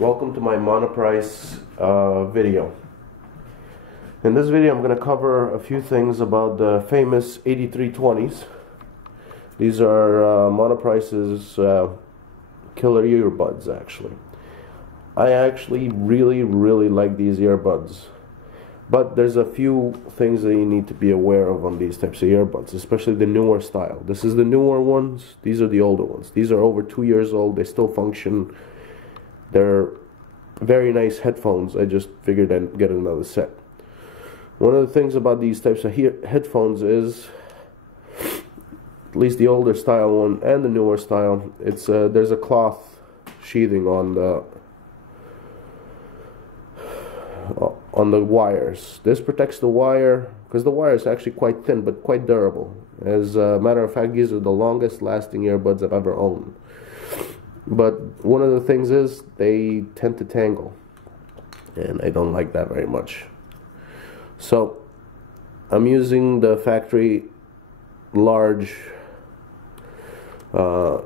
Welcome to my Monoprice video. In this video I'm going to cover a few things about the famous 8320s. These are Monoprice's killer earbuds actually. I actually really like these earbuds. But there's a few things that you need to be aware of on these types of earbuds, especially the newer style. This is the newer ones, these are the older ones. These are over 2 years old, they still function. They're very nice headphones. I just figured I'd get another set. One of the things about these types of headphones is, at least the older style one and the newer style, it's there's a cloth sheathing on the wires. This protects the wire because the wire is actually quite thin but quite durable. As a matter of fact, these are the longest lasting earbuds I've ever owned. But one of the things is they tend to tangle, and I don't like that very much. So I'm using the factory large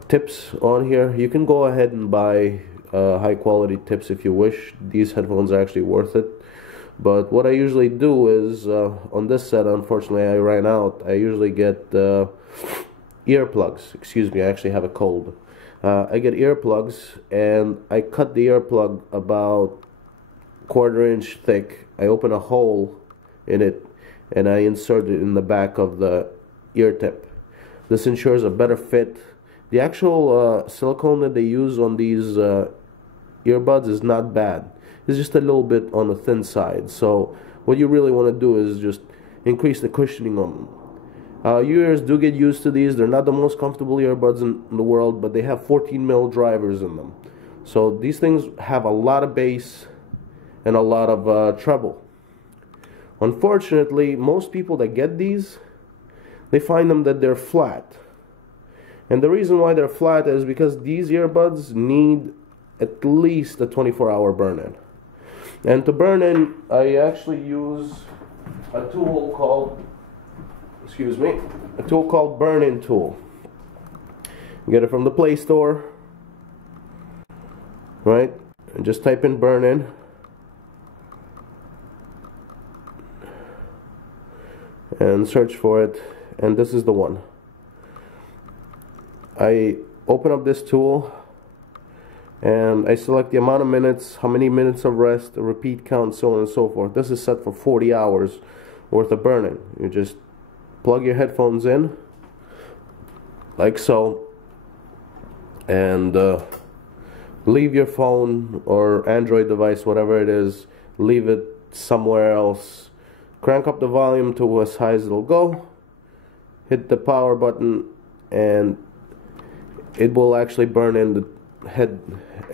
tips on here. You can go ahead and buy high quality tips if you wish. These headphones are actually worth it. But what I usually do is, on this set, unfortunately I ran out. I usually get earplugs. Excuse me, I actually have a cold. I get earplugs and I cut the earplug about 1/4 inch thick. I open a hole in it and I insert it in the back of the ear tip. This ensures a better fit. The actual silicone that they use on these earbuds is not bad. It's just a little bit on the thin side. So what you really want to do is just increase the cushioning on them. Your ears do get used to these. They're not the most comfortable earbuds in the world, but they have 14mm drivers in them. So these things have a lot of bass and a lot of treble. Unfortunately, most people that get these, they find them that they're flat. And the reason why they're flat is because these earbuds need at least a 24-hour burn-in. And to burn in, I actually use a tool called burn-in tool. You get it from the Play Store, right? And just type in burn-in. And search for it, and this is the one. I open up this tool and I select the amount of minutes, how many minutes of rest, a repeat count, so on and so forth. This is set for 40 hours worth of burn-in. You just plug your headphones in like so and leave your phone or Android device, whatever it is, leave it somewhere else. Crank up the volume to as high as it'll go, hit the power button, and it will actually burn in the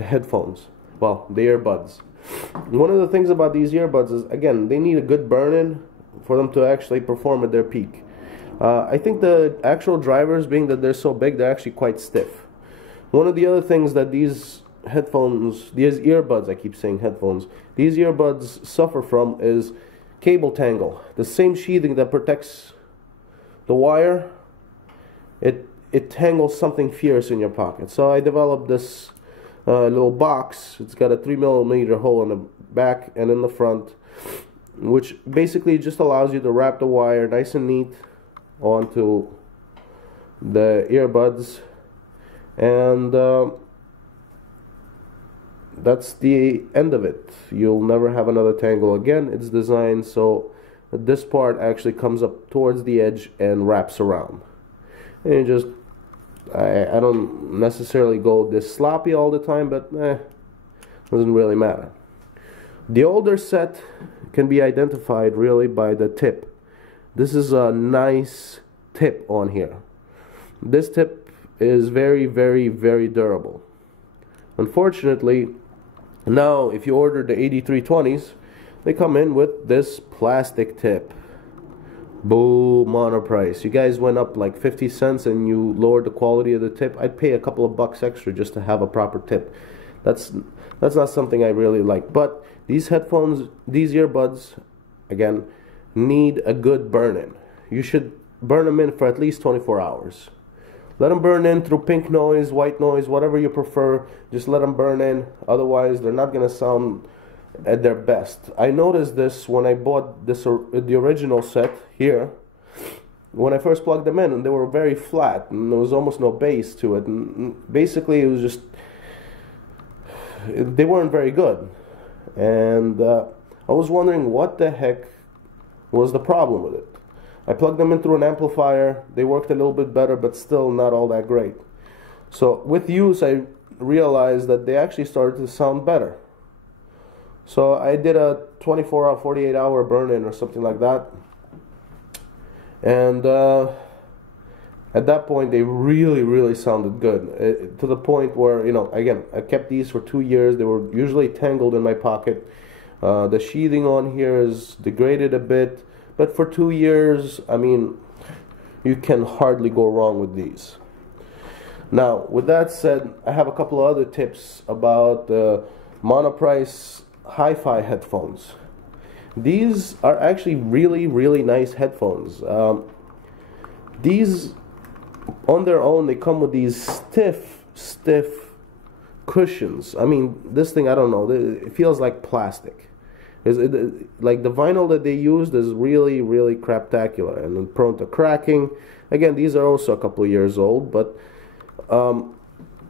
headphones, well, the earbuds. One of the things about these earbuds is, again, they need a good burn-in for them to actually perform at their peak. I think the actual drivers, being that they're so big, they're actually quite stiff. One of the other things that these earbuds, I keep saying headphones, these earbuds suffer from is cable tangle. The same sheathing that protects the wire, it tangles something fierce in your pocket. So I developed this little box. It's got a 3mm hole in the back and in the front, which basically just allows you to wrap the wire nice and neat onto the earbuds, and that's the end of it. You'll never have another tangle again. It's designed so that this part actually comes up towards the edge and wraps around. And you just, I don't necessarily go this sloppy all the time, but doesn't really matter. The older set can be identified really by the tip. This is a nice tip on here. This tip is very durable. Unfortunately, now if you order the 8320s, they come in with this plastic tip. Boo, Monoprice. You guys went up like 50 cents and you lowered the quality of the tip. I'd pay a couple of bucks extra just to have a proper tip. That's not something I really like. But these headphones, these earbuds, again, need a good burn-in. You should burn them in for at least 24 hours. Let them burn in through pink noise, white noise, whatever you prefer. Just let them burn in. Otherwise, they're not going to sound at their best. I noticed this when I bought the original set here. When I first plugged them in, and they were very flat, and there was almost no bass to it. And basically, it was just, they weren't very good. And I was wondering what the heck was the problem with it. I plugged them in through an amplifier. They worked a little bit better, but still not all that great. So with use, I realized that they actually started to sound better. So I did a 24-hour, 48-hour burn-in or something like that. And at that point, they really, really sounded good. To the point where, you know, again, I kept these for 2 years. They were usually tangled in my pocket. The sheathing on here is degraded a bit. But for 2 years, I mean, you can hardly go wrong with these. Now, with that said, I have a couple of other tips about the Monoprice hi-fi headphones. These are actually really, really nice headphones. These, on their own, they come with these stiff cushions. I mean, this thing, I don't know, it feels like plastic. Like the vinyl that they used is really, really craptacular and prone to cracking. Again, these are also a couple of years old, but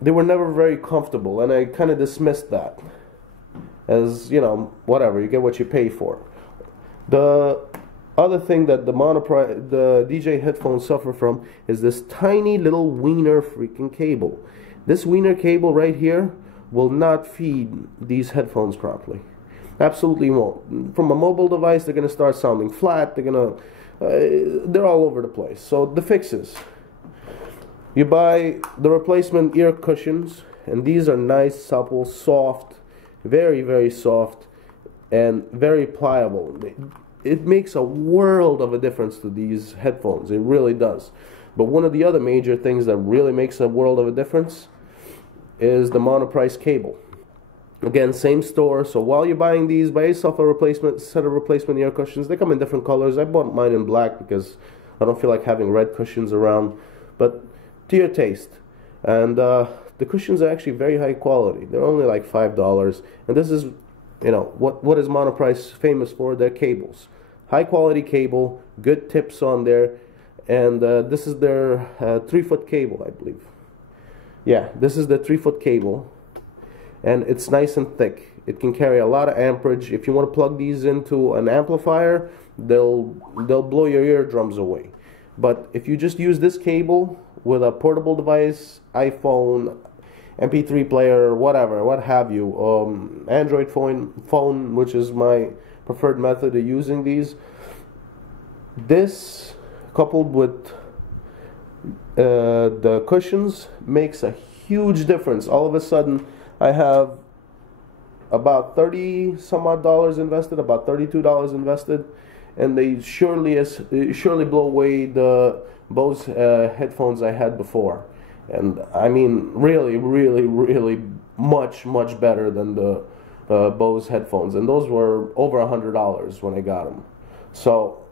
they were never very comfortable, and I kind of dismissed that as, you know, whatever, you get what you pay for. The other thing that the DJ headphones suffer from is this tiny little wiener freaking cable. This wiener cable right here will not feed these headphones properly. Absolutely won't. From a mobile device, they're going to start sounding flat. They're all over the place. So the fixes: you buy the replacement ear cushions, and these are nice, supple, soft, very, very soft, and very pliable. It makes a world of a difference to these headphones. It really does. But one of the other major things that really makes a world of a difference is the Monoprice cable. Again, same store. So while you're buying these, buy yourself a set of replacement ear cushions. They come in different colors. I bought mine in black because I don't feel like having red cushions around. But to your taste. And the cushions are actually very high quality. They're only like $5. And this is, you know, what is Monoprice famous for? Their cables. High quality cable, good tips on there. And this is their 3-foot cable, I believe. Yeah, this is the 3-foot cable. And it's nice and thick. It can carry a lot of amperage. If you want to plug these into an amplifier, they'll blow your eardrums away. But if you just use this cable with a portable device, iPhone, MP3 player, whatever, what have you, Android phone, which is my preferred method of using these, this coupled with the cushions makes a huge difference. All of a sudden, I have about $30 some odd invested, about $32 invested, and they surely blow away the Bose headphones I had before. And I mean, really, really, really much better than the Bose headphones. And those were over $100 when I got them. So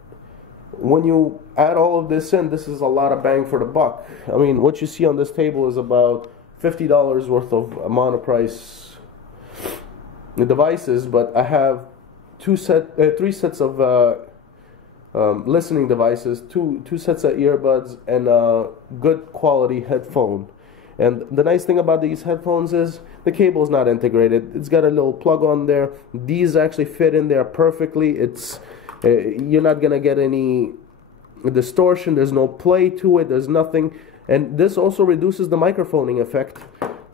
when you add all of this in, this is a lot of bang for the buck. I mean, what you see on this table is about $50 worth of Monoprice devices, but I have 3 sets of listening devices, two sets of earbuds, and a good quality headphone. And the nice thing about these headphones is the cable is not integrated. It's got a little plug on there. These actually fit in there perfectly. It's you're not gonna get any distortion. There's no play to it. There's nothing. And this also reduces the microphoning effect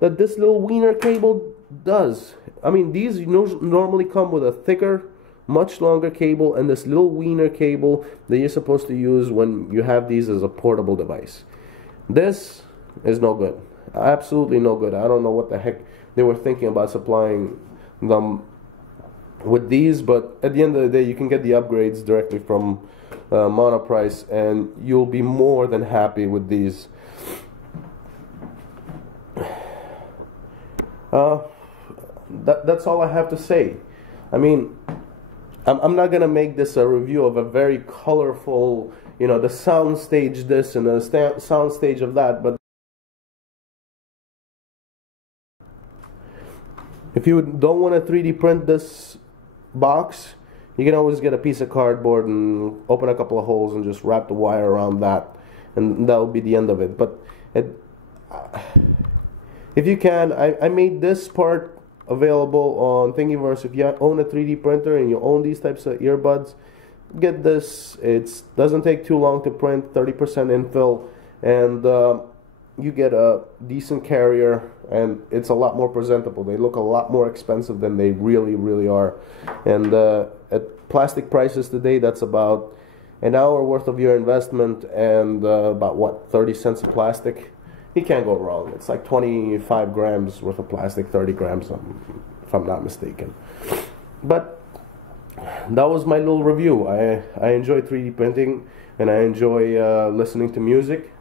that this little wiener cable does. I mean, these normally come with a thicker, much longer cable, and this little wiener cable that you're supposed to use when you have these as a portable device. This is no good. Absolutely no good. I don't know what the heck they were thinking about supplying them with these, but at the end of the day, you can get the upgrades directly from Monoprice, and you'll be more than happy with these. That's all I have to say. I mean, I'm not gonna make this a review of a very colorful, you know, the sound stage this and the sound stage of that, but If you don't want to 3D print this box, you can always get a piece of cardboard and open a couple of holes and just wrap the wire around that, and that will be the end of it. But if you can, I made this part available on Thingiverse. If you own a 3D printer and you own these types of earbuds, get this. It doesn't take too long to print, 30% infill, and you get a decent carrier, and it's a lot more presentable. They look a lot more expensive than they really are. And at plastic prices today, that's about an hour worth of your investment, and about what, 30 cents of plastic. You can't go wrong. It's like 25 grams worth of plastic, 30 grams if I'm not mistaken. But that was my little review. I enjoy 3D printing, and I enjoy listening to music.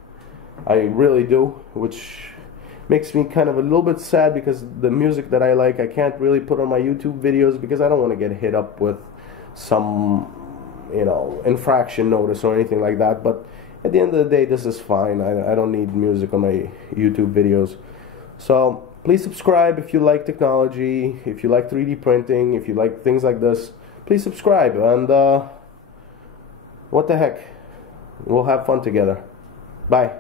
I really do, which makes me kind of a little bit sad, because the music that I like I can't really put on my YouTube videos because I don't want to get hit up with some, you know, infraction notice or anything like that. But at the end of the day, this is fine. I don't need music on my YouTube videos. So please subscribe if you like technology, if you like 3D printing, if you like things like this. Please subscribe, and what the heck, we'll have fun together. Bye.